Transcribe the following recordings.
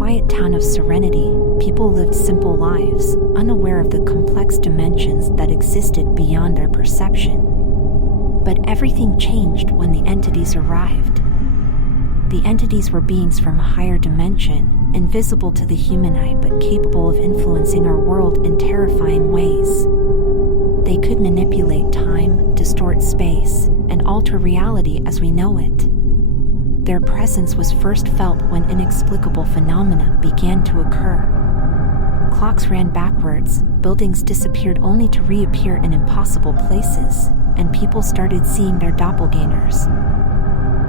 quiet town of Serenity, people lived simple lives, unaware of the complex dimensions that existed beyond their perception. But everything changed when the entities arrived. The entities were beings from a higher dimension, invisible to the human eye but capable of influencing our world in terrifying ways. They could manipulate time, distort space, and alter reality as we know it. Their presence was first felt when inexplicable phenomena began to occur. Clocks ran backwards, buildings disappeared only to reappear in impossible places, and people started seeing their doppelgängers.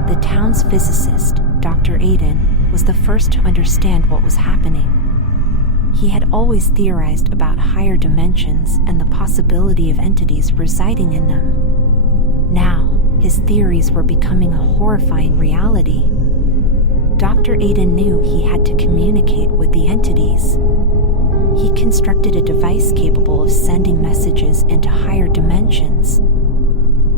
The town's physicist, Dr. Aiden, was the first to understand what was happening. He had always theorized about higher dimensions and the possibility of entities residing in them. Now, his theories were becoming a horrifying reality. Dr. Aiden knew he had to communicate with the entities. He constructed a device capable of sending messages into higher dimensions.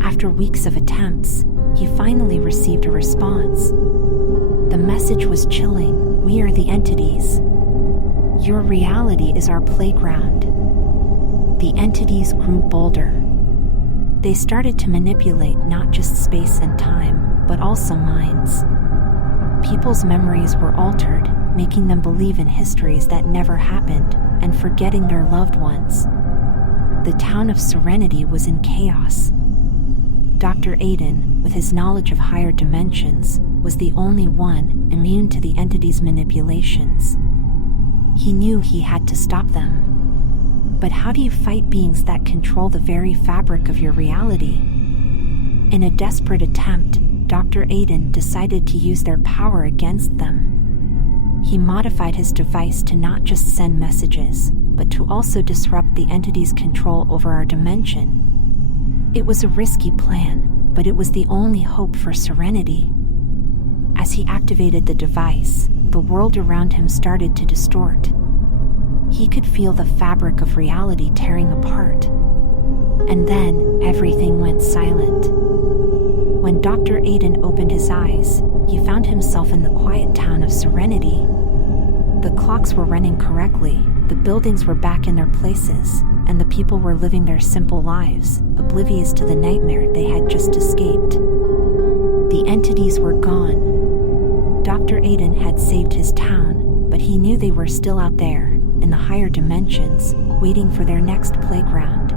After weeks of attempts, he finally received a response. The message was chilling. "We are the entities. Your reality is our playground." The entities grew bolder. They started to manipulate not just space and time, but also minds. People's memories were altered, making them believe in histories that never happened, and forgetting their loved ones. The town of Serenity was in chaos. Dr. Aiden, with his knowledge of higher dimensions, was the only one immune to the entities' manipulations. He knew he had to stop them. But how do you fight beings that control the very fabric of your reality? In a desperate attempt, Dr. Aiden decided to use their power against them. He modified his device to not just send messages, but to also disrupt the entity's control over our dimension. It was a risky plan, but it was the only hope for Serenity. As he activated the device, the world around him started to distort. He could feel the fabric of reality tearing apart. And then, everything went silent. When Dr. Aiden opened his eyes, he found himself in the quiet town of Serenity. The clocks were running correctly, the buildings were back in their places, and the people were living their simple lives, oblivious to the nightmare they had just escaped. The entities were gone. Dr. Aiden had saved his town, but he knew they were still out there, in the higher dimensions, waiting for their next playground.